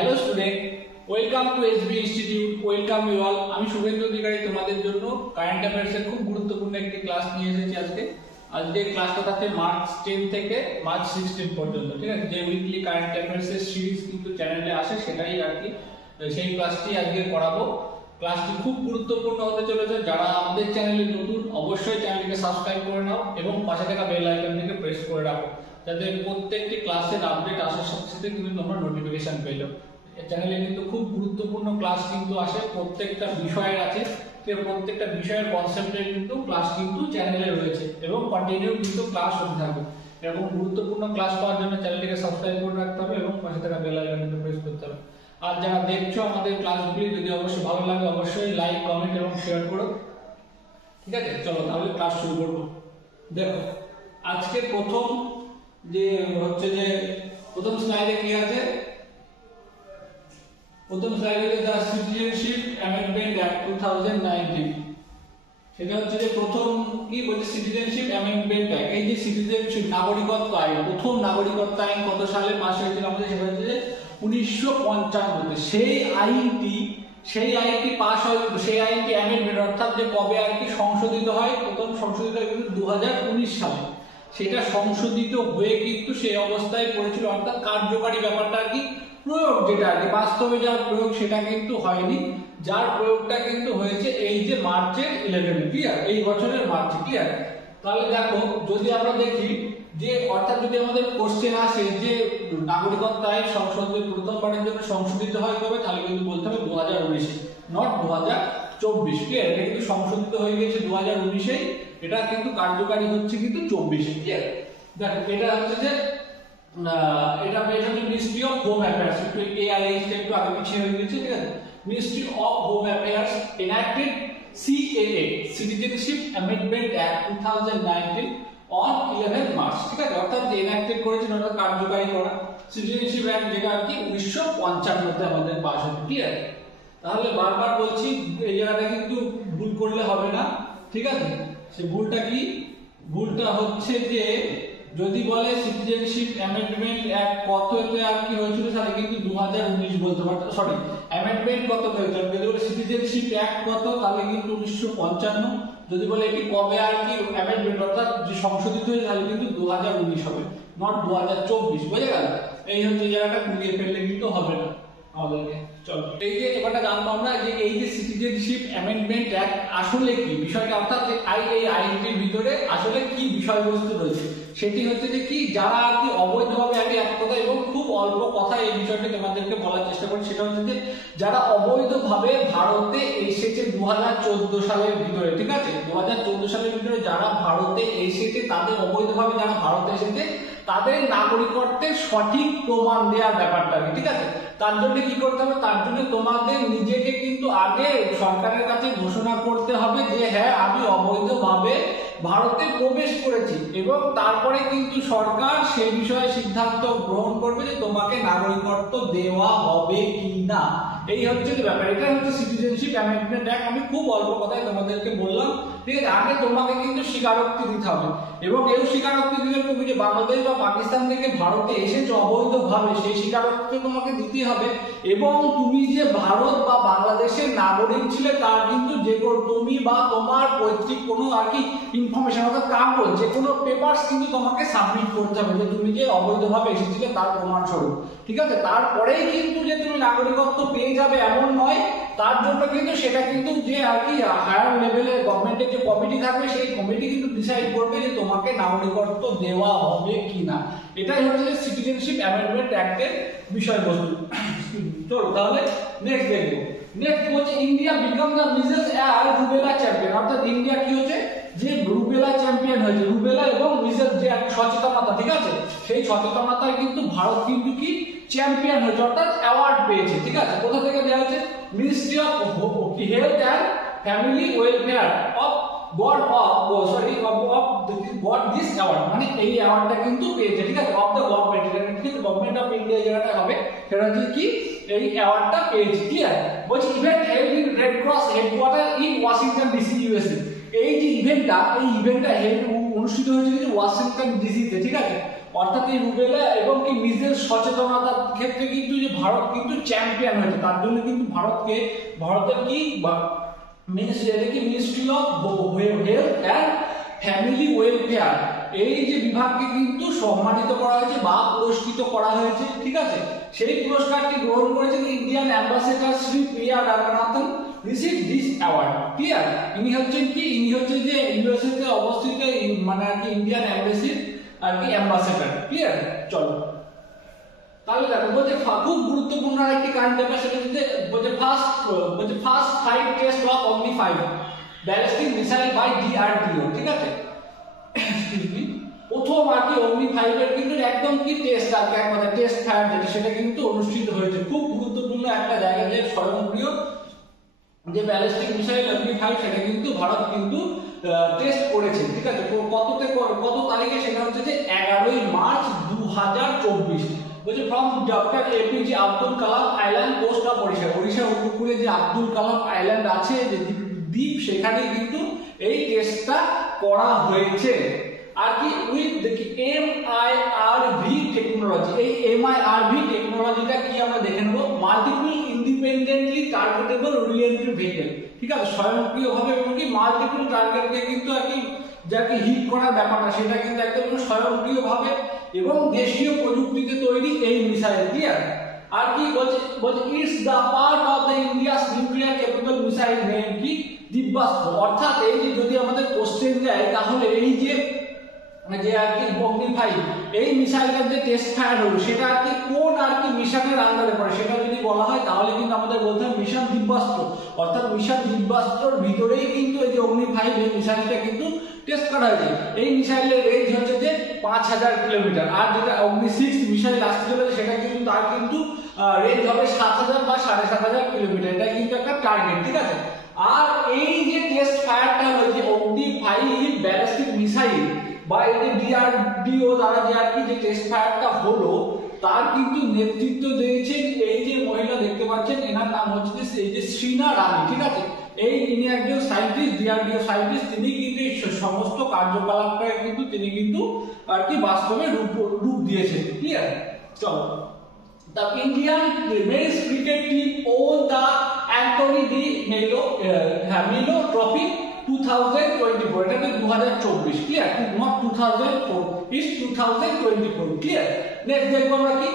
Hello student, welcome to SB institute. Welcome you all. আমি শুভেন্দু অধিকারী তোমাদের জন্য কারেন্ট অ্যাফেয়ার্সের খুব গুরুত্বপূর্ণ একটি ক্লাস নিয়ে এসেছি আজকে। আজকে ক্লাসটা থাকে মার্চ 10 থেকে মার্চ 16 পর্যন্ত, ঠিক আছে? যে উইকলি কারেন্ট অ্যাফেয়ার্সের সিরিজ কিন্তু চ্যানেলে আসে, সেটাই আর কি সেই ক্লাসটি আজকে করাবো। ক্লাসটি খুব গুরুত্বপূর্ণ হতে চলেছে। যারা আমাদের চ্যানেলে নতুন, অবশ্যই চ্যানেলকে সাবস্ক্রাইব করে নাও এবং পাশে থাকা বেল আইকনটিকে প্রেস করে রাখো, যাতে প্রত্যেকটি ক্লাসের আপডেট আসার সাথে সাথে কিন্তু তোমরা নোটিফিকেশন পেয়ে যাও। চ্যানেলে কিন্তু খুব গুরুত্বপূর্ণ ক্লাস কিন্তু আসে, প্রত্যেকটা বিষয়ের আছে, প্রত্যেকটা বিষয়ের কনসেপ্টের কিন্তু ক্লাস কিন্তু চ্যানেলে রয়েছে এবং কন্টিনিউ কিন্তু ক্লাস হতে থাকবে। এরকম গুরুত্বপূর্ণ ক্লাস পাওয়ার জন্য চ্যানেলটিকে সাবস্ক্রাইব করে রাখতে হবে এবং পাশে থাকা বেল আইকনটিকে প্রেস করতে হবে। আর যারা দেখছো আমাদের ক্লাসগুলি, যদি অবশ্যই ভালো লাগে অবশ্যই লাইক, কমেন্ট এবং শেয়ার করো, ঠিক আছে? চলো তাহলে ক্লাস শুরু করবো। দেখো আজকে প্রথম স্লাইডে কি আছে? প্রথম স্লাইডে দ্য সিটিজেনশিপ অ্যামেন্ডমেন্ট অ্যাক্ট 2019। সেটা হচ্ছে যে প্রথম কি বলছে, সিটিজেনশিপ অ্যামেন্ডমেন্ট অ্যাক্ট। এই যে সিটিজেনশিপ নাগরিকত্ব আইন, প্রথম নাগরিকত্ব আইন কত সালে পাস হয়েছিল আমাদের? সেটা হচ্ছে যে 1955-তে। সেই আইনটি পাস হয়, সেই আইনটি অ্যামেন্ডমেন্ট অর্থাৎ যে কবে আর কি সংশোধিত হয়, প্রথম সংশোধিত হয় কিন্তু 2019 সালে। সেটা সংশোধিত হয়ে কিন্তু সেই অবস্থায় পড়েছিল, অর্থাৎ কার্যকারী ব্যাপারটা আর কি, প্রয়োগ যেটা আর কি বাস্তবে যার প্রয়োগ সেটা কিন্তু হয়নি। যার প্রয়োগটা কিন্তু হয়েছে এই যে মার্চের 11, ক্লিয়ার? এই বছরের মার্চে, ক্লিয়ার? তাহলে দেখো যদি আমরা দেখি যে অর্থাৎ যদি আমাদের কোশ্চেন আসে যে নাগরিকত্ব আইন সংশোধন প্রথমবারের জন্য সংশোধিত হয় কবে, তাহলে কিন্তু বলতে হবে 2019, নট 2024, ক্লিয়ার? এটা কিন্তু সংশোধিত হয়ে গেছে 2019-এ, এটা কিন্তু কার্যকারী হচ্ছে কিন্তু 24-এ, ক্লিয়ার? দেখো এটা হচ্ছে যে এটা পেয়েছে মিনিস্ট্রি অফ হোম অ্যাফেয়ার্স, একটু ARH একটু আগে পিছিয়ে হয়ে গেছে, ঠিক আছে? Ministry of home affairs enacted CAA, citizenship amendment act 2019 on 11 March, ঠিক আছে? অর্থাৎ যে এনঅ্যাক্টেড করেছিল ওটা কার্যকারী করা সিটিজেনশিপ অ্যাক্ট, যেটা আর কি 1955-তে আমাদের পাস হয়েছে, ক্লিয়ার? তাহলে বারবার বলছি এই জায়গাটা কিন্তু ভুল করলে হবে না, ঠিক আছে? সে ভুলটা কি? ভুলটা হচ্ছে যে যদি বলে সিটিজেনশিপ অ্যামেন্ডমেন্ট অ্যাক্ট কততে আর কি হয়েছিল, তাহলে কিন্তু 2019 বলতে পারতো, সরি অ্যামেন্ডমেন্ট কত হয়েছিল। যদি বলে সিটিজেনশিপ অ্যাক্ট কত, তাহলে কিন্তু 1955। যদি বলে এটি কবে আর কি অ্যামেন্ডমেন্ট অর্থাৎ যে সংশোধিত হয়েছে, তাহলে কিন্তু 2019 হবে, নট 2024, বুঝে গেল? এই হচ্ছে জায়গাটা গুলিয়ে ফেললে কিন্তু হবে না আমাদেরকে। চলো এই যে এবারটা জানবো আমরা যে এই যে সিটিজেনশিপ অ্যামেন্ডমেন্ট অ্যাক্ট আসলে কি বিষয়টা, অর্থাৎ এই আইনটির ভিতরে আসলে কি বিষয়বস্তু রয়েছে, সেটি হচ্ছে যে কি যারা আর কি অবৈধভাবে, আমি এক কথা এবং খুব অল্প কথা এই বিষয়টা তোমাদেরকে বলার চেষ্টা করি, সেটা হচ্ছে যে যারা অবৈধভাবে ভারতে এসেছে 2014 সালের ভিতরে, ঠিক আছে? 2014 সালের ভিতরে যারা ভারতে এসেছে, তাদের অবৈধভাবে যারা ভারতে এসেছে তাদের নাগরিকত্বের সঠিক প্রমাণ দেওয়ার ব্যাপারটা, ঠিক আছে? তার জন্য কি করতে হবে? তার জন্য তোমাদের নিজেকে কিন্তু আগে সরকারের কাছে ঘোষণা করতে হবে যে হ্যাঁ আমি অবৈধভাবে ভারতে প্রবেশ করেছি, এবং তারপরে কিন্তু সরকার সেই বিষয়ে সিদ্ধান্ত গ্রহণ করবে যে তোমাকে নাগরিকত্ব দেওয়া হবে কি না। এই হচ্ছে যে ব্যাপার, এটা হচ্ছে সিটিজেনশিপ অ্যামেন্ডমেন্ট অ্যাক্ট। আমি খুব অল্প কথায় তোমাদেরকে বললাম, ঠিক আছে? আগে তোমাকে কিন্তু স্বীকারোক্তি দিতে হবে, এবং এই স্বীকারোক্তি দিলে তুমি যে বাংলাদেশ বা পাকিস্তান থেকে ভারতে এসেছো অবৈধভাবে, সেই স্বীকারোক্তি তোমাকে দিতে হবে। এবং তুমি যে ভারত বা বাংলাদেশের নাগরিক ছিলে, তার কিন্তু যে তুমি বা তোমার পৈতৃক কোনো আর কি ইনফরমেশন অর্থাৎ কাগজ, যে কোনো পেপারস কিন্তু তোমাকে সাবমিট করতে হবে যে তুমি যে অবৈধভাবে এসেছিলে তার প্রমাণস্বরূপ, ঠিক আছে? তারপরেই কিন্তু যে তুমি নাগরিকত্ব পেয়ে যাবে এমন নয়। তার জন্য কিন্তু সেটা কিন্তু যে আর কি হায়ার লেভেলে গভর্নমেন্টের যে কমিটি থাকবে, সেই কমিটি কিন্তু ডিসাইড করবে যে তোমাকে নাগরিকত্ব দেওয়া হবে কিনা। এটাই হচ্ছে যে সিটিজেনশিপ অ্যামেন্ডমেন্ট অ্যাক্টের বিষয়বস্তু। চলো তাহলে নেক্সট দেখবো। নেক্সট হচ্ছে India become the measles and rubella champion, অর্থাৎ ইন্ডিয়া কি হচ্ছে যে রুবেলা চ্যাম্পিয়ন হয়েছে। রুবেলা এবং মিজেলস যে সচেতনতা, ঠিক আছে? সেই সচেতনতায় কিন্তু ভারত কিন্তু কি চ্যাম্পিয়ন হয়েছে, অর্থাৎ অ্যাওয়ার্ড পেয়েছে, ঠিক আছে? কোথা থেকে দেওয়া হয়েছে? Ministry of health and family welfare of god this award, মানে এই অ্যাওয়ার্ডটা কিন্তু পেয়েছে, ঠিক আছে? অফ দ্য গভর্নমেন্ট, ঠিক আছে? গভর্নমেন্ট অফ ইন্ডিয়া যেটা হবে সেটা হচ্ছে কি এই অ্যাওয়ার্ডটা পেয়েছে, ক্লিয়ার? বলছি event held in red cross headquarter in Washington DC, USA। এই যে ইভেন্টটা, এই ইভেন্টটা অনুষ্ঠিত হয়েছিল যে ওয়াশিংটন ডিসিতে, ঠিক আছে? অর্থাৎ এই রুবেলা এবং কি মিজেল সচেতনতার ক্ষেত্রে কিন্তু যে ভারত কিন্তু চ্যাম্পিয়ন হয়েছে, তার জন্য কিন্তু ভারতের কি ministry of health and family welfare এই যে বিভাগকে কিন্তু সম্মানিত করা হয়েছে বা পুরস্কৃত করা হয়েছে, ঠিক আছে। সেই পুরস্কারটি গ্রহণ করেছেন Indian ambassador Shri Priya Ramanathan receive this award, clear. ইনি হচ্ছেন যে ইউএসএ তে অবস্থিত মানে আর কি ইন্ডিয়ান এম্বাসির আর কি অ্যাম্বাসেডর, ক্লিয়ার। চলো তাহলে দেখো বলছে খুব গুরুত্বপূর্ণ একটি কারেন্ট অ্যাফেয়ার, সেটা বলছে ফার্স্ট ফ্লাইট টেস্ট অফ অমনি 5 ব্যালিস্টিক মিসাইল বাই ডিআরডিও, ঠিক আছে। প্রথম আর কি অমনি 5 এর কিন্তু একদম কি টেস্ট আর কি একবারে টেস্ট ফায়ার যেটা সেটা কিন্তু অনুষ্ঠিত হয়েছে। খুব গুরুত্বপূর্ণ একটা জায়গা, যে স্বয়ংক্রিয় যে ব্যালিস্টিক মিসাইল অমনি 5 সেটা কিন্তু ভারত কিন্তু টেস্ট করেছে, ঠিক আছে। কত তারিখে? সেটা হচ্ছে যে 11ই মার্চ 2024। বলছে from doctor APJ Abdul Kalam island coast of Odisha উপকূলে যে আব্দুল কালাম আইল্যান্ড আছে যে দ্বীপ, সেখানে কিন্তু এই টেস্টটা করা হয়েছে। আর কি উইথ দেখি MIRV টেকনোলজি। এই MIRV টেকনোলজিটা কি আমরা দেখে নেব। Multiple independently targetable re-entry vehicle, ঠিক আছে। স্বয়ংক্রিয়ভাবে এবং কি মাল্টিপল টার্গেটকে কিন্তু আর কি যাকে হিট করার ব্যাপারটা সেটা কিন্তু একদম স্বয়ংক্রিয়ভাবে এবং দেশীয় প্রযুক্তিতে তৈরি এই মিসাইল, ক্লিয়ার। আর কি বলছে it's the part of the India's nuclear capable missile name কি দিব্যাস্ত্র। অর্থাৎ এই যে যদি আমাদের কোশ্চেন যায় তাহলে এই যে আর কি অগ্নি 5 এই মিসাইলটার যে টেস্ট ফায়ার হলো সেটা আর কি কোন আর কি মিশনের আন্ডারে পড়ে সেটা যদি বলা হয় তাহলে কিন্তু আমাদের বলতে হবে মিশন দিব্যাস্ত্র। অর্থাৎ মিশন দিব্যাস্ত্রর ভিতরেই কিন্তু এই যে অগ্নি 5 এই মিসাইলটা কিন্তু টেস্ট করা হয়েছে। এই মিসাইলের রেঞ্জ হচ্ছে যে 5000 কিলোমিটার, আর যেটা অগ্নি 6 মিসাইল আসতে চলেছে সেটা কিন্তু তার কিন্তু রেঞ্জ হবে 7000 বা 7500 কিলোমিটার। এটা কিন্তু একটা টার্গেট, ঠিক আছে। আর এই যে টেস্ট ফায়ারটা হয়েছে অগ্নি 5 ব্যালিস্টিক মিসাইল বা এই যে ডিআরডিও দ্বারা যে আর কি যে টেস্ট ফায়ারটা হলো তার কিন্তু নেতৃত্ব দিয়েছেন এই যে মহিলা দেখতে পাচ্ছেন, এনার নাম হচ্ছে যে এই যে শ্রীনা রানী, ঠিক আছে। ইনি একজন সায়েন্টিস্ট, ডিআরডিও সায়েন্টিস্ট। তিনি কিন্তু এই সমস্ত কার্যকলাপটা কিন্তু তিনি কিন্তু আর কি বাস্তবে রূপ দিয়েছেন, ক্লিয়ার। চলো The Indian men's cricket team won the Anthony D. Melo Trophy 2024. এটা 2024, clear, not 2004, is 2024, clear. Next দেখবো আমরা কি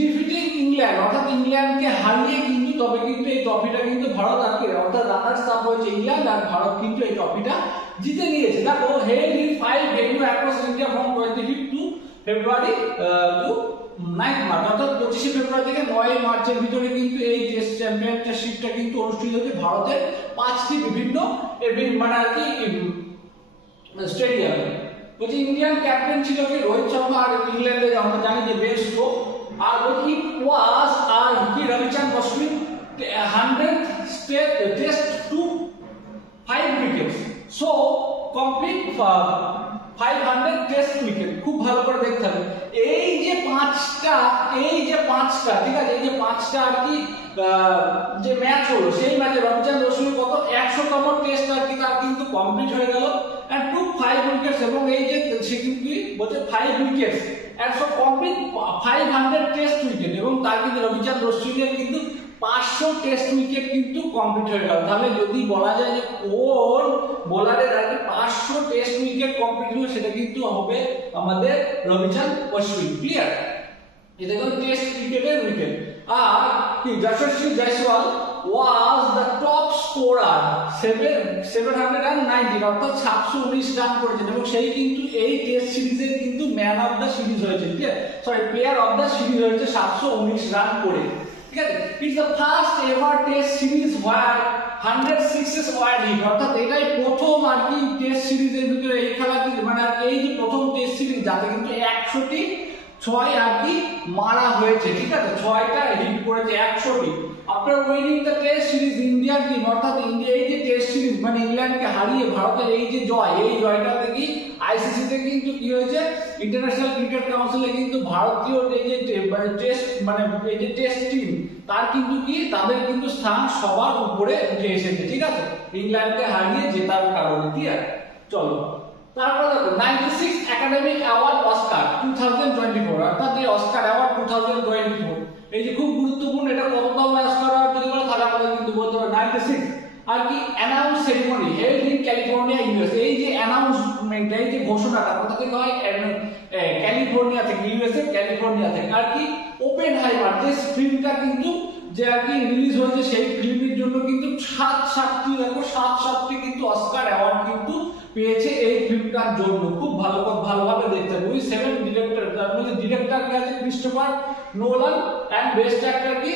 ডিফিটিং ইংল্যান্ড, অর্থাৎ ইংল্যান্ডকে হারিয়ে কিন্তু তবে কিন্তু এই ট্রফিটা কিন্তু ভারত আর কি অর্থাৎ রানার্স আপ হয়েছে ইংল্যান্ড, আর ভারত কিন্তু এই ট্রফিটা জিতে নিয়েছে। দেখো head in 5 venue across India from 25 to February to 9 March, অর্থাৎ 25 ফেব্রুয়ারি থেকে 9 মার্চের ভিতরে কিন্তু এই টেস্ট চ্যাম্পিয়নশিপটা কিন্তু অনুষ্ঠিত হচ্ছে ভারতের 5টি বিভিন্ন মানে আর কি স্টেডিয়ামে। বলছি ইন্ডিয়ান ক্যাপ্টেন ছিল কি রোহিত শর্মা, আর ইংল্যান্ডের আমরা জানি যে বেন স্টোকস, আর ইট ওয়াজ আর কি Ravichandran Ashwin 100th test to 5 wickets, so complete 500 test wicket. খুব ভালো করে দেখতে হবে এই যে পাঁচটা, ঠিক আছে, এই যে পাঁচটা আর কি যে ম্যাচ হলো সেই ম্যাচে রবিচন্দ্রন অশ্বিন কত 100তম টেস্ট আর কি তার কিন্তু কমপ্লিট হয়ে গেল এন্ড took 5 উইকেটস। এবং এই যে সে কিন্তু বলছে 5 wickets and so complete 500 test wicket, এবং তার কিন্তু রবিচন্দ্রন অশ্বিনের কিন্তু 500 টেস্ট উইকেট কিন্তু কমপ্লিট হয়ে গেল। তাহলে যদি বলা যায় যে কোন বোলারের আগে 500 টেস্ট উইকেট কমপ্লিট হলো সেটা কিন্তু হবে আমাদের রবিচন্দ্রন অশ্বিন, ক্লিয়ার। এটা হলো টেস্ট ক্রিকেটের উইকেট। আর কি Yashasvi Jaiswal was the top scorer 719, অর্থাৎ 719 রান করেছেন, এবং সেই কিন্তু এই টেস্ট সিরিজের কিন্তু ম্যান অফ দ্য সিরিজ হয়েছে, ঠিক আছে, sorry player of the series হয়েছে 719 রান করে, ঠিক আছে। It's the first ever test series where 100 sixes were hit, অর্থাৎ এটাই প্রথম আর কি টেস্ট সিরিজের ভিতরে এই খেলাটি মানে আর এই যে প্রথম টেস্ট সিরিজ যাতে কিন্তু 100টি 6 আর কি মারা হয়েছে, ঠিক আছে, 6টা হিট করেছে 100টি। After winning the test series Indian team, অর্থাৎ ইন্ডিয়া এই যে টেস্ট সিরিজ মানে ইংল্যান্ডকে হারিয়ে ভারতের এই যে জয়, এই জয়টা থেকে আইসিসি তে কিন্তু কি হয়েছে, ইন্টারন্যাশনাল ক্রিকেট কাউন্সিলে কিন্তু ভারতীয় এই যে মানে টেস্ট মানে এই যে টেস্ট টিম তার কিন্তু কি তাদের কিন্তু স্থান সবার উপরে উঠে এসেছে, ঠিক আছে, ইংল্যান্ডকে হারিয়ে জেতার কারণে, ঠিক আছে। চলো তারপরে দেখো 96 একাডেমি অ্যাওয়ার্ড অস্কার 2024, অর্থাৎ এই অস্কার অ্যাওয়ার্ড 2024 এই যে খুব গুরুত্বপূর্ণ, এটা কততম অস্কার অ্যাওয়ার্ড যদি বলো তাহলে আমাদের কিন্তু বলতে হবে 96। আর কি announce ceremony held in California USA, এই যে অ্যানাউন্সমেন্ট, এই যে ঘোষণাটা কোথা থেকে হয়? ক্যালিফোর্নিয়া থেকে, ইউএসএ ক্যালিফোর্নিয়া থেকে। আর কি ওপেনহাইমার যে ফিল্মটা কিন্তু যে আর কি রিলিজ হয়েছে সেই ফিল্মের জন্য কিন্তু 7টি কিন্তু অস্কার অ্যাওয়ার্ড কিন্তু পেয়েছে এই ফিল্মটার জন্য। খুব ভালোভাবে দেখতে হবে। ওই 7 ডিরেক্টর, তার মধ্যে ডিরেক্টর কে আছে Christopher Nolan, and best actor কি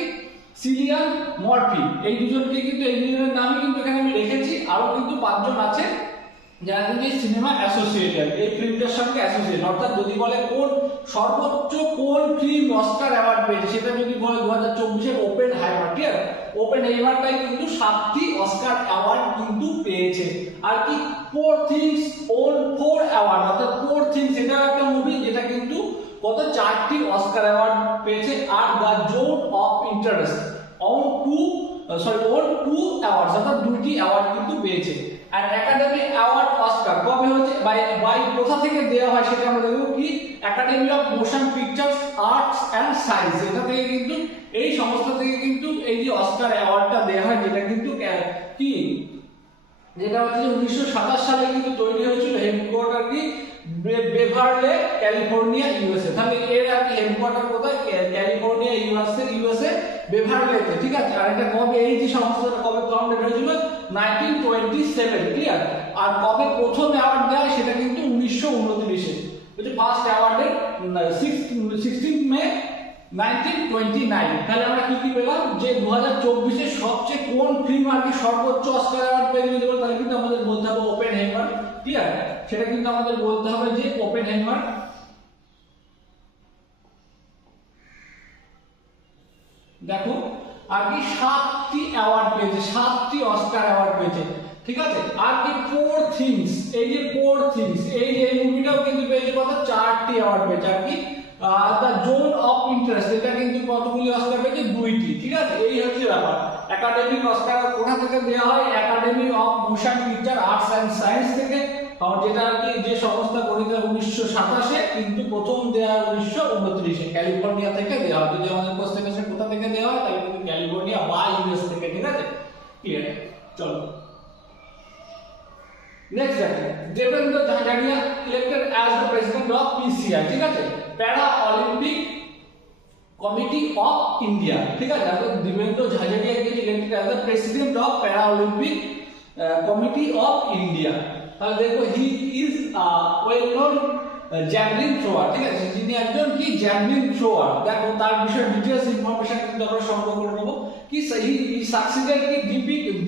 সিলিয়ান মার্ফি। এই দুজনকে কিন্তু, এই দুজনের নামই কিন্তু এখানে আমি রেখেছি। আরো কিন্তু 5 জন আছে যারা কিন্তু এই সিনেমা অ্যাসোসিয়েটেড, এই ফিল্মটার সঙ্গে অ্যাসোসিয়েট। অর্থাৎ যদি বলে কোন সর্বোচ্চ কোন ফিল্ম অস্কার অ্যাওয়ার্ড পেয়েছে, সেটা যদি বলে 2024 ওপেনহাইমার। ঠিক আছে, ওপেনহাইমারটাই কিন্তু 7টি অস্কার অ্যাওয়ার্ড কিন্তু পেয়েছে। আর কি 4 থিংস ওন 4 অ্যাওয়ার্ড, অর্থাৎ 4 থিংস এটা একটা মুভি যেটা কিন্তু কত 4টি অস্কার অ্যাওয়ার্ড পেয়েছে। আর the zone of interest won 2 awards, অর্থাৎ 2টি অ্যাওয়ার্ড কিন্তু পেয়েছে। আর একাডেমি অ্যাওয়ার্ড অস্কার কবে হচ্ছে, বাই কোথা থেকে দেওয়া হয় সেটা আমরা দেখব। কি academy of motion pictures arts and science, এটা থেকে কিন্তু এই সংস্থা থেকে কিন্তু এই যে অস্কার অ্যাওয়ার্ডটা দেওয়া হয়, যেটা কিন্তু কি যেটা হচ্ছে 1927 সালে কিন্তু তৈরি হয়েছিল। হেডকোয়ার্টার কি বেভারলে ক্যালিফোর্নিয়া ইউএসএ। তাহলে এর আর কি হেডকোয়ার্টার কোথায়? ক্যালিফোর্নিয়া ইউএসএ বেভারলেতে। ঠিক আছে, আর এটা কবে, এই যে সংস্থাটা কবে ফাউন্ডেড হয়েছিল? 1927। ক্লিয়ার। আর কবে প্রথম অ্যাওয়ার্ড দেয় সেটা কিন্তু 1929-এ। এটা ফার্স্ট অ্যাওয়ার্ডের 16 মে 1929। তাহলে আমরা কি পেলাম যে 2024-এ সবচেয়ে কোন ফিল্ম আর কি সর্বোচ্চ অস্কার অ্যাওয়ার্ড পেয়েছে, তাহলে কিন্তু আমাদের বলতে হবে ওপেনহাইমার। ক্লিয়ার, সেটা কিন্তু আমাদের বলতে হবে যে ওপেনহাইমার। দেখো আর কি 7টি অ্যাওয়ার্ড পেয়েছে, 7টি অস্কার অ্যাওয়ার্ড পেয়েছে। ঠিক আছে, আর কি 4 থিংস, এই যে 4 থিংস, এই যে মুভিটাও কিন্তু পেয়েছে কত 4টি অ্যাওয়ার্ড পেয়েছে। আর কি দ্য জোন অফ ইন্টারেস্ট, এটা কিন্তু কতগুলি অস্কার পেয়েছে? 2টি। ঠিক আছে, এই হচ্ছে ব্যাপার। একাডেমিক অস্কার কোথা থেকে দেওয়া হয়? Academy of motion picture arts and science থেকে, যেটা আর কি যে সংস্থা গঠিত 1927-এ, কিন্তু প্রথম দেওয়া 1929-এ ক্যালিফোর্নিয়া থেকে দেওয়া হয়। যদি আমাদের কোশ্চেন আসে কোথা থেকে দেওয়া হয়, তাহলে কিন্তু ক্যালিফোর্নিয়া বা ইউএস থেকে। ঠিক আছে, ক্লিয়ার। চলো নেক্সট দেখো, Devendra Jhajharia elected as the president of PCI. ঠিক আছে, para Olympic committee of India. ঠিক আছে, দেবেন্দ্র ঝাঝারিয়া কে elected as the president of para Olympic committee of India. তাহলে দেখো he is well known javelin thrower. ঠিক আছে, যিনি একজন কি জ্যাভলিন থ্রোয়ার। দেখো তার বিষয়ে ডিটেইলস ইনফরমেশন কিন্তু আমরা সংগ্রহ করে নেব। কি হি সাকসিডেড কি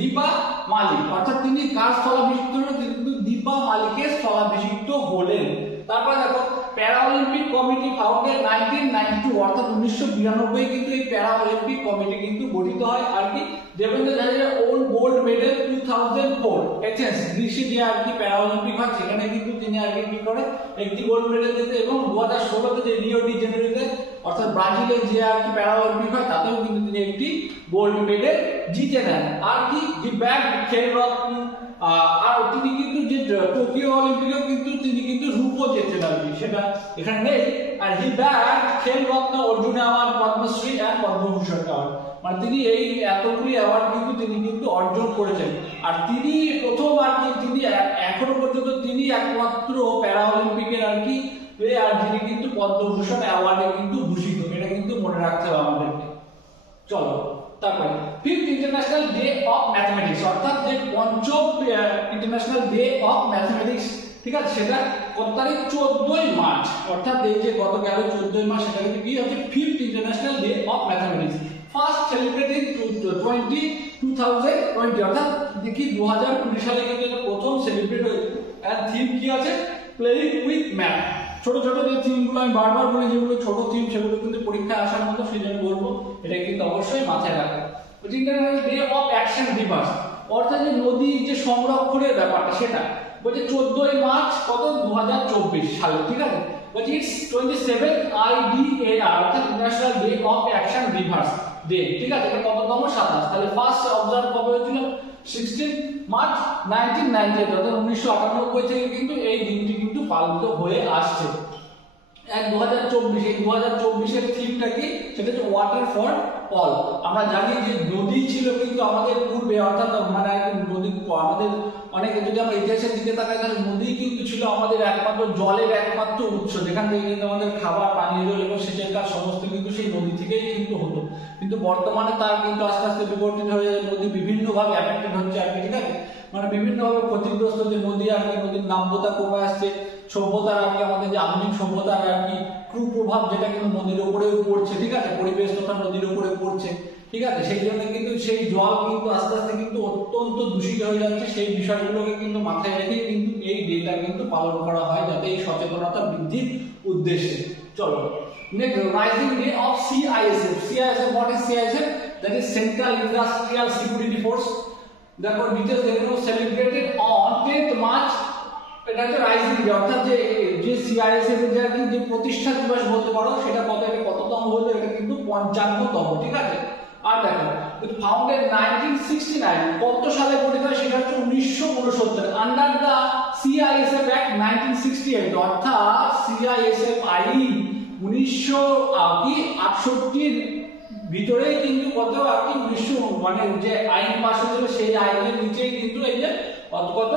দীপা মালিক, অর্থাৎ তিনি কার স্থলাভিষিক্ত হলেন? তিনি কিন্তু দীপা মালিকের স্থলাভিষিক্ত হলেন। তারপরে দেখো প্যারা অলিম্পিক কমিটি ফাউন্ডেড 1992, অর্থাৎ 1992 কিন্তু এই প্যারা অলিম্পিক কমিটি কিন্তু গঠিত হয়। আর কি Devendra Jhajharia won gold medal 2004 Athens, গ্রীসে যে আর কি প্যারা অলিম্পিক হয় সেখানে কিন্তু তিনি আর কি করে একটি গোল্ড মেডেল জিতে, এবং 2016-তে যে রিও ডি জেনেরিওতে অর্থাৎ ব্রাজিলে যে আর কি প্যারা অলিম্পিক হয় তাতেও কিন্তু তিনি একটি গোল্ড মেডেল জিতে নেন। আর কি দি ব্যাগ খেলরত্ন, আর তিনি কিন্তু যে টোকিও অলিম্পিকেও কিন্তু তিনি কিন্তু রূপও জেতেন আর কি, সেটা এখানে নেই। আর he bag Khelratna, Arjuna award, Padmashri and Padmabhushan award, মানে তিনি এই এতগুলি অ্যাওয়ার্ড কিন্তু তিনি কিন্তু অর্জন করেছেন। আর তিনি প্রথম আর কি তিনি এখনো পর্যন্ত তিনি একমাত্র প্যারা অলিম্পিকের আর কি প্লেয়ার যিনি কিন্তু পদ্মভূষণ অ্যাওয়ার্ডে কিন্তু ভূষিত। এটা কিন্তু মনে রাখতে হবে আমাদেরকে। চলো তারপরে 5th international day of mathematics, অর্থাৎ যে পঞ্চম ইন্টারন্যাশনাল ডে অফ ম্যাথমেটিক্স। ঠিক আছে, সেটা কত তারিখ? 14ই মার্চ, অর্থাৎ এই যে গত গেল 14ই মার্চ, সেটা কিন্তু কি হচ্ছে 5th international day of mathematics. First celebrated 2020, অর্থাৎ দেখি 2020 সালে কিন্তু এটা প্রথম সেলিব্রেট হয়েছে। আর থিম কি আছে? Playing with math. ছোট ছোট যে থিমগুলো আমি বারবার বলি, যেগুলো ছোট থিম সেগুলো কিন্তু পরীক্ষায় আসার মতো, সেই জন্য বলবো এটা কিন্তু অবশ্যই মাথায় রাখবে। International day of action rivers, অর্থাৎ যে নদী যে সংরক্ষণের ব্যাপারটা সেটা বলছে 14ই মার্চ কত 2024 সালে। ঠিক আছে, বলছে ইটস 27th IDAR, অর্থাৎ international day of action rivers day. ঠিক আছে, এটা কততম? 27। তাহলে ফার্স্ট অবজার্ভ কবে হয়েছিল? 16 মার্চ 1998 অর্থাৎ 1998 থেকে কিন্তু এই দিনটি কিন্তু পালিত হয়ে আসছে। 2024 এই 2024 এর থিমটা কি, সেটা হচ্ছে ওয়াটার ফর অল। আমরা জানি যে নদী ছিল কিন্তু আমাদের পূর্বে, অর্থাৎ মানে নদী আমাদের অনেক, যদি আমরা ইতিহাসের দিকে তাকাই তাহলে নদী কিন্তু ছিল আমাদের একমাত্র জলের একমাত্র উৎস, যেখান থেকে কিন্তু আমাদের খাবার, পানীয় জল এবং সেচের কাজ সমস্ত কিন্তু সেই নদী থেকেই কিন্তু হতো। কিন্তু বর্তমানে তার কিন্তু আস্তে আস্তে বিবর্তিত হয়ে যায়, নদী বিভিন্নভাবে অ্যাফেক্টেড হচ্ছে আর কি, ঠিক আছে, মানে বিভিন্নভাবে ক্ষতিগ্রস্ত যে নদী আর কি, নদীর নাব্যতা কমে আসছে, সভ্যতার আর কি, আমাদের যে আধুনিক সভ্যতার আর কি কুপ্রভাব যেটা কিন্তু নদীর উপরেও পড়ছে, ঠিক আছে, পরিবেশ তথা নদীর উপরে পড়ছে, ঠিক আছে, সেই জন্য কিন্তু সেই জল কিন্তু আস্তে আস্তে কিন্তু অত্যন্ত দূষিত হয়ে যাচ্ছে। সেই বিষয়গুলোকে কিন্তু মাথায় রেখে কিন্তু এই ডেটা কিন্তু পালন করা হয়, যাতে এই সচেতনতা বৃদ্ধির উদ্দেশ্যে। চলো next, rising day of CISF। CISF, what is CISF? That is Central Industrial Security Force। দেখো ডিটেইলস দেখে নাও। সেলিব্রেটেড অন 10th মার্চ, এটা হচ্ছে রাইজিং ডে, অর্থাৎ যে CISF এর যে প্রতিষ্ঠা দিবস বলতে পারো, সেটা কততম হলো, এটা কিন্তু 55তম, ঠিক আছে। আর দেখো ফাউন্ডেড 1969, কত সালে গঠিত হয়, সেটা হচ্ছে 1969 আন্ডার দা CISF অ্যাক্ট 1968, অর্থাৎ CISF আইন 1968 ভিতরেই কিন্তু কত আর কি 1900 মানে যে আইন পাস হয়েছিল সেই আইনের নিচেই কিন্তু এই যে কত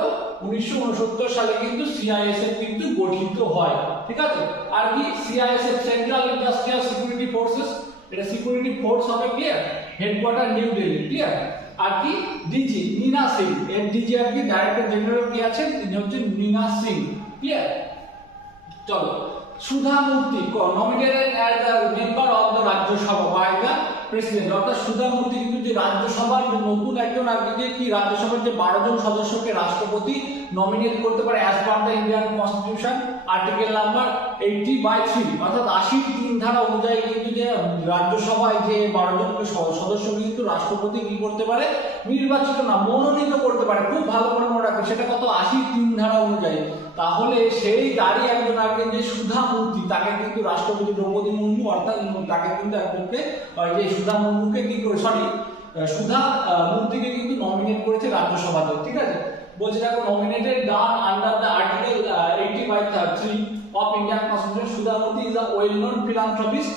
1969 সালে কিন্তু CISF কিন্তু গঠিত হয়, ঠিক আছে। আর কি CISF central industrial security forces, এটা সিকিউরিটি ফোর্স হবে, clear, headquarter new Delhi, clear. আর কি ডিজি নীনা সিং, এর ডিজি আর কি ডাইরেক্টর জেনারেল কি আছেন, তিনি হচ্ছেন নীনা সিং, ক্লিয়ার। চলো, Sudha Murthy nominated as the member of the Rajya Sabha by the president, অর্থাৎ সুধা মূর্তি কিন্তু যে রাজ্যসভার নতুন একজন আর কি রাজ্যসভার যে 12 জন সদস্যকে রাষ্ট্রপতি নমিনেট করতে পারে as per the Indian constitution article number 80/3, অর্থাৎ 80 ধারা অনুযায়ী কিন্তু যে রাজ্যসভায় যে 12 জন সদস্য কিন্তু রাষ্ট্রপতি কি করতে পারে, নির্বাচিত না মনোনীত করতে পারে। খুব ভালো করে মনে রাখবে, সেটা কত 80 ধারা অনুযায়ী। তাহলে সেই দাঁড়ি একজন আগে যে সুধা মূর্তি, তাকে কিন্তু রাষ্ট্রপতি দ্রৌপদী মুর্মু, অর্থাৎ তাকে কিন্তু একজনকে যে সুধা মুর্মুকে কি করে সুধা মূর্তিকে কিন্তু নমিনেট করেছে রাজ্যসভাতে, ঠিক আছে। বলছে দেখো nominated done under the article 80/3 of Indian constitution, Sudha Murthy is a well known philanthropist,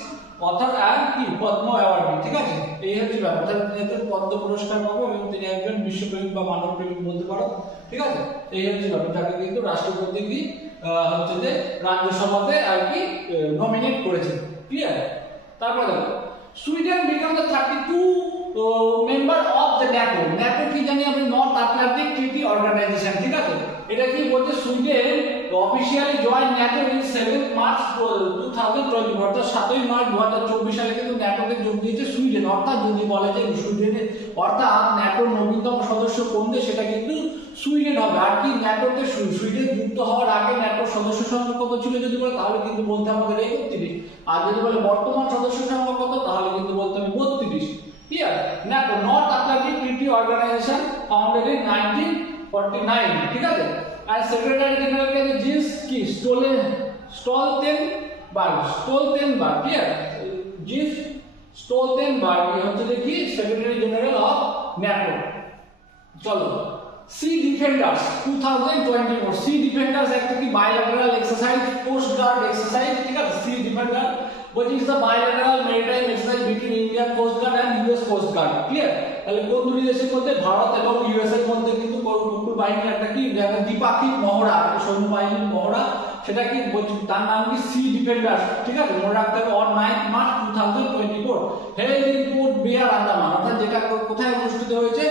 author and কি পদ্ম অ্যাওয়ার্ড, ঠিক আছে। এই হচ্ছে ব্যাপার, তিনি পদ্ম পুরস্কার পাবো এবং তিনি একজন বিশ্বপ্রেমিক বা মানব প্রেমিক বলতে পারো, ঠিক আছে। এই হচ্ছে ব্যাপার, তাকে কিন্তু রাষ্ট্রপতি কি হচ্ছে যে রাজ্যসভাতে আর কি নমিনেট করেছে, ক্লিয়ার। তারপর দেখো Sweden become the 32 member of the NATO. NATO কি জানি আমরা, নর্থ আটলান্টিক ট্রিটি অর্গানাইজেশন, ঠিক আছে। এটা কি বলছে, Sweden officially join NATO in 7 March 2020, অর্থাৎ 7 মার্চ 2024 সালে কিন্তু ন্যাটোতে যোগ দিয়েছে সুইডেন। অর্থাৎ যদি বলে যে সুইডেনে, অর্থাৎ ন্যাটোর নবীনতম সদস্য কোন দেশ, সেটা কিন্তু সুইডেন হবে। আর কি ন্যাটোতে সুইডেন যুক্ত হওয়ার আগে ন্যাটোর সদস্য সংখ্যা কত ছিল যদি বলে, তাহলে কিন্তু বলতে আমাদের 31। আর যদি বলে বর্তমান সদস্য সংখ্যা কত, তাহলে কিন্তু বলতে হবে 32, clear. NATO North Atlantic Treaty Organization founded in 1949, ঠিক আছে। আর সেক্রেটারি জেনারেল কে জিন্স কি স্টলটেনবার্গ, ক্লিয়ার, জিন্স স্টলটেনবার্গ হচ্ছে যে কি সেক্রেটারি জেনারেল অফ ন্যাটো। চলো, সি ডিফেন্ডার্স 2024, সি ডিফেন্ডার্স একটা কি bilateral exercise, coast guard exercise, ঠিক আছে। Sea defender which is the bilateral maritime exercise between Indian Coast Guard and US Coast Guard, clear। তাহলে কোন দুই দেশের মধ্যে, ভারত এবং ইউএস এর মধ্যে কিন্তু উপকূল বাহিনীর একটা কি দ্বিপাক্ষিক মহড়া, সৈন্য বাহিনীর মহড়া, সেটা কি তার নাম কি সি ডিফেন্ডার্স, ঠিক আছে। মনে রাখতে হবে on 9 March 2024 held in port Blair Andaman, অর্থাৎ যেটা কোথায় অনুষ্ঠিত হয়েছে,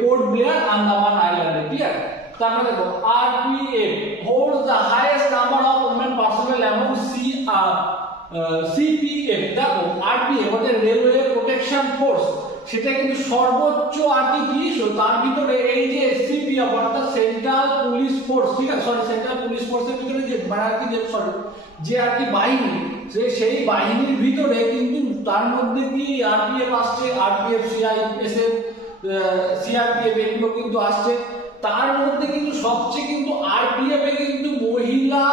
পোর্ট ব্লেয়ার আন্দামান আইল্যান্ডে, ক্লিয়ার। তারপরে দেখো RPF holds the highest number of women personnel among CPF, দেখো RPF হচ্ছে রেলওয়ে প্রোটেকশন ফোর্স, সেটা কিন্তু সর্বোচ্চ আর কি, তার ভিতরে এই যে CPF অর্থাৎ সেন্ট্রাল পুলিশ ফোর্স, ঠিক আছে, সেন্ট্রাল পুলিশ ফোর্সের ভিতরে যে মানে আর কি যে আর কি বাহিনী, সেই বাহিনীর ভিতরে কিন্তু তার মধ্যে কি RPF আসছে, RPF CRPF এগুলো কিন্তু আসছে। তার মধ্যে কিন্তু সবচেয়ে কিন্তু RPF এ কিন্তু মহিলা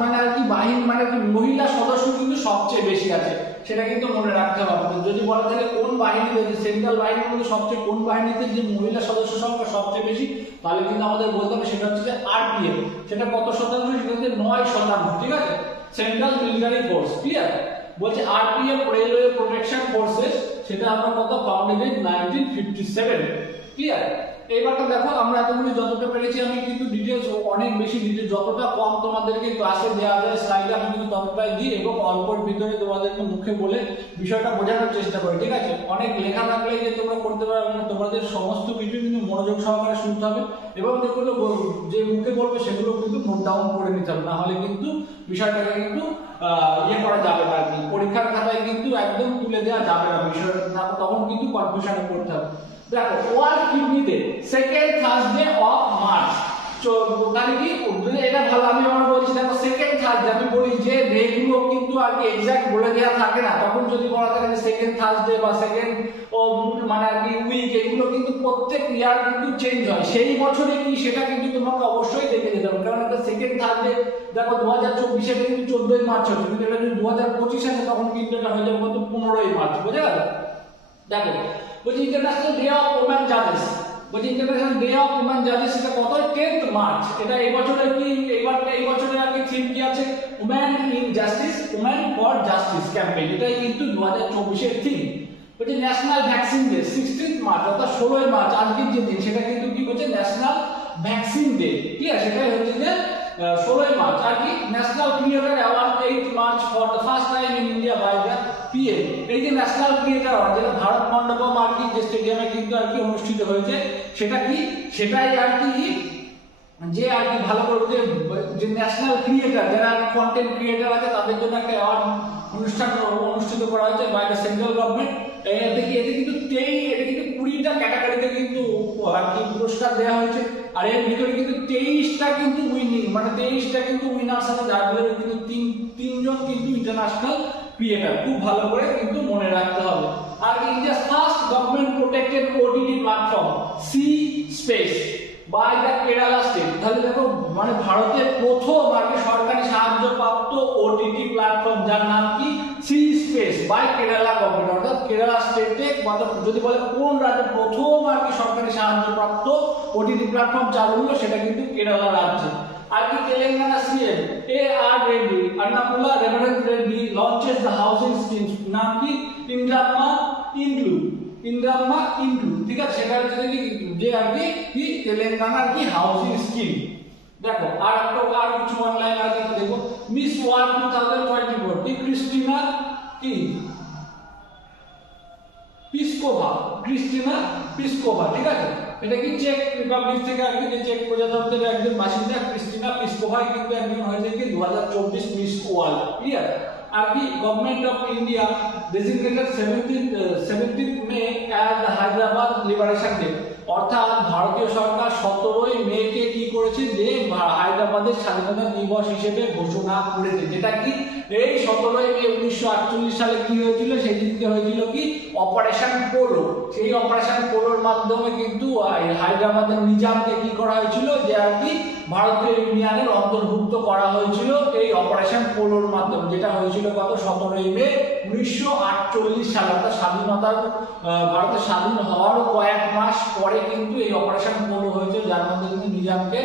মানে আর কি বাহিনী মানে কি মহিলা সদস্য কিন্তু সবচেয়ে বেশি আছে, সেটা কিন্তু মনে রাখতে হবে। যদি বলা থাকে কোন বাহিনীতে, যে সেন্ট্রাল বাহিনীর মধ্যে সবচেয়ে কোন বাহিনীতে যে মহিলা সদস্য সংখ্যা সবচেয়ে বেশি, তাহলে কিন্তু আমাদের বলতে হবে সেটা হচ্ছে যে আরপিএফ। সেটা কত শতাংশ? সেটা হচ্ছে 9%, ঠিক আছে, সেন্ট্রাল মিলিটারি ফোর্স। ক্লিয়ার? বলছে আরপিএফ রেলওয়ে প্রোটেকশন ফোর্সেস, সেটা আমরা কত ফাউন্ডেড ইন 1957। ক্লিয়ার? এইবারটা দেখো আমরা এতগুলো যতটা পেরেছি, আমি কিন্তু ডিটেলস অনেক বেশি ডিটেলস যতটা কম তোমাদেরকে ক্লাসে দেওয়া যায় স্লাইডে আমি কিন্তু ততটাই দিই এবং অল্পর ভিতরে তোমাদেরকে মুখে বলে বিষয়টা বোঝানোর চেষ্টা করি। ঠিক আছে? অনেক লেখা থাকলে যে তোমরা করতে পারবে না, তোমাদের সমস্ত কিছু কিন্তু মনোযোগ সহকারে শুনতে হবে এবং যেগুলো যে মুখে বলবে সেগুলো কিন্তু নোট ডাউন করে নিতে হবে, না হলে কিন্তু বিষয়টাকে কিন্তু ইয়ে করা যাবে না আর কি, পরীক্ষার খাতায় কিন্তু একদম তুলে দেওয়া যাবে না বিষয়টা, না তখন কিন্তু কনফিউশনে পড়তে হবে। দেখো world kidney day second Thursday of March, তাহলে কি এটা ভালো আমি আমার বলছি। দেখো সেকেন্ড থার্সডে আমি বলি যে ডেগুলো কিন্তু আর কি এক্সাক্ট বলে দেওয়া থাকে না, তখন যদি বলা থাকে যে সেকেন্ড থার্সডে বা সেকেন্ড মানে আর কি উইক, এগুলো কিন্তু প্রত্যেক ইয়ার কিন্তু চেঞ্জ হয়, সেই বছরে কি সেটা কিন্তু তোমাকে অবশ্যই দেখে যেতে হবে। কারণ এটা সেকেন্ড থার্সডে দেখো 2024 কিন্তু 14ই মার্চ হচ্ছে, কিন্তু এটা যদি 2025 আসে তখন কিন্তু এটা হয়ে যাবে কত 15ই মার্চ। বুঝে গেল? দেখো বলছি ইন্টারন্যাশনাল ডে অফ ওমেন জাজেস, বলছি ইন্টারন্যাশনাল ডে অফ ওমেন জাজেস এটা কত? 10th March. এটা এই বছরের কি এই বছরের আর কি থিম কি আছে? Women in justice, women for justice campaign, এটাই কিন্তু 2024 এর থিম। বলছি national vaccine day 16th March, অর্থাৎ 16ই মার্চ আজকের যে দিন, সেটা কিন্তু কি হচ্ছে? National vaccine day. ঠিক আছে? সেটাই হচ্ছে যে 16ই মার্চ। আর কি national creator award 8th March for the first time in India by the PM. এই যে ন্যাশনাল ক্রিয়েটর অ্যাওয়ার্ড, যেটা ভারত মণ্ডপম আর কি যে স্টেডিয়ামে কিন্তু আর কি অনুষ্ঠিত হয়েছে, সেটা কি? সেটাই আর কি যে আর কি ভালো করে যে ন্যাশনাল ক্রিয়েটর, যারা কন্টেন্ট ক্রিয়েটর আছে তাদের জন্য একটা অ্যাওয়ার্ড অনুষ্ঠান অনুষ্ঠিত করা হয়েছে বাই দ্য সেন্ট্রাল গভর্নমেন্ট। এতে কিন্তু 20টা ক্যাটাগরিতে কিন্তু আর কি পুরস্কার দেওয়া হয়েছে, আর এর ভিতরে কিন্তু 23টা কিন্তু উইনিং, মানে 23টা কিন্তু উইনার্স আছে, যার ভিতরে কিন্তু তিনজন কিন্তু ইন্টারন্যাশনাল ক্রিয়েটর। খুব ভালো করে কিন্তু মনে রাখতে হবে। আর India's first government protected OTT platform C space by the Kerala state. তাহলে দেখো মানে ভারতের প্রথম আর কি সরকারি সাহায্যপ্রাপ্ত ওটিটি প্ল্যাটফর্ম, যার নাম কি? C space by Kerala government, অর্থাৎ কেরালা স্টেটে, যদি বলে কোন রাজ্যে প্রথম আর কি সরকারি সাহায্যপ্রাপ্ত ওটিটি প্ল্যাটফর্ম চালু হলো, সেটা কিন্তু কেরালা রাজ্যে। আর কি Telangana CM AR Reddy, Anumula Revanth Reddy launches the housing scheme, নাম কি? ইন্দ্রাম্মা ইন্টু। ঠিক আছে? সেটা হচ্ছে যে আর কি তেলেঙ্গানার কি হাউসিং স্কিম। দেখো আর কিছু অনলাইন আছে দেখো। মিস ওয়ার্ল্ড 2024 কি? ক্রিস্টিনা কি পিসকোভা। ঠিক আছে? এটা কি চেক রিপাবলিক থেকে আর কি, যে চেক প্রজাতন্ত্রের একজন বাসিন্দা ক্রিস্টিনা পিসকোভা কিন্তু একজন হয়েছে কি 2024 মিস ওয়ার্ল্ড। ক্লিয়ার? আর কি government of India designated 17th May as the Hyderabad liberation day, অর্থাৎ ভারতীয় সরকার 17ই মেকে কি করেছে? যে হায়দ্রাবাদের স্বাধীনতা দিবস হিসেবে ঘোষণা করেছে, যেটা কি এই 17ই মে 1948 সালে কি হয়েছিল? সেই দিনকে হয়েছিল কি? Operation polo. সেই অপারেশন পোলোর মাধ্যমে কিন্তু হায়দ্রাবাদের নিজামকে কি করা হয়েছিল? যে আর কি ভারতীয় ইউনিয়নের অন্তর্ভুক্ত করা হয়েছিল এই অপারেশন পোলোর মাধ্যমে, যেটা হয়েছিল কত? 17ই মে 1948 সালে, অর্থাৎ স্বাধীনতার ভারতের স্বাধীন হওয়ারও কয়েক মাস পরে কিন্তু এই অপারেশন পোলো হয়েছে, যার মধ্যে কিন্তু নিজামকে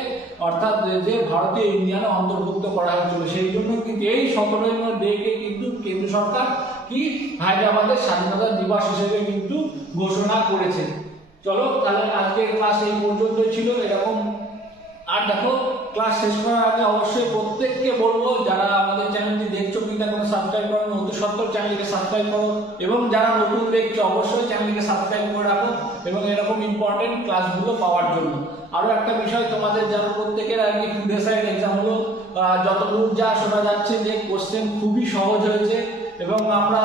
অর্থাৎ যে ভারতীয় ইউনিয়নে অন্তর্ভুক্ত করা হয়েছিল। সেই জন্য কিন্তু এই 17ই মেকে কিন্তু কেন্দ্র সরকার কি হায়দ্রাবাদের স্বাধীনতা দিবস হিসেবে কিন্তু ঘোষণা করেছে। চলো তাহলে আজকের ক্লাস এই পর্যন্তই ছিল এরকম। আর দেখো ক্লাস শেষ করার আগে অবশ্যই প্রত্যেককে বলবো, যারা আমাদের চ্যানেলটি দেখছো কিন্তু এখনো সাবস্ক্রাইব করো, অতি সত্ত্বর চ্যানেলটিকে সাবস্ক্রাইব করো, এবং যারা নতুন দেখছো অবশ্যই চ্যানেলটিকে সাবস্ক্রাইব করে রাখো এবং এরকম ইম্পর্টেন্ট ক্লাসগুলো পাওয়ার জন্য। আরো একটা বিষয় তোমাদের যারা প্রত্যেকের আর কি ফুড এসাইড এক্সাম হলো, যতদূর যা শোনা যাচ্ছে যে কোশ্চেন খুবই সহজ হয়েছে, এবং আমরা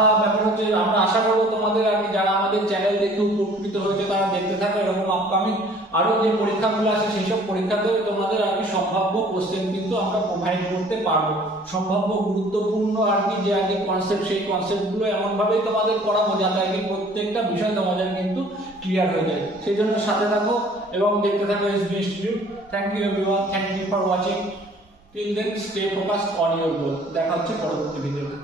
আশা করবো তোমাদের আর কি যারা আমাদের চ্যানেল দেখে উপকৃত হয়েছে তারা দেখতে থাকো, এরকম আপকামিং আরো যে পরীক্ষাগুলো আছে সেই সব পরীক্ষাতেও তোমাদের আর কি সম্ভাব্য কোশ্চেন কিন্তু আমরা প্রোভাইড করতে পারবো। সম্ভাব্য গুরুত্বপূর্ণ আর কি যে আর কি কনসেপ্ট, সেই কনসেপ্টগুলো এমন ভাবেই তোমাদের করাবো যাতে আর কি প্রত্যেকটা বিষয় তোমাদের কিন্তু ক্লিয়ার হয়ে যায়। সেই জন্য সাথে থাকো এবং দেখতে থাকো SB institute. Thank you everyone, thank you for watching. Till then stay focused on your goal. দেখা হচ্ছে পরবর্তী ভিডিওতে।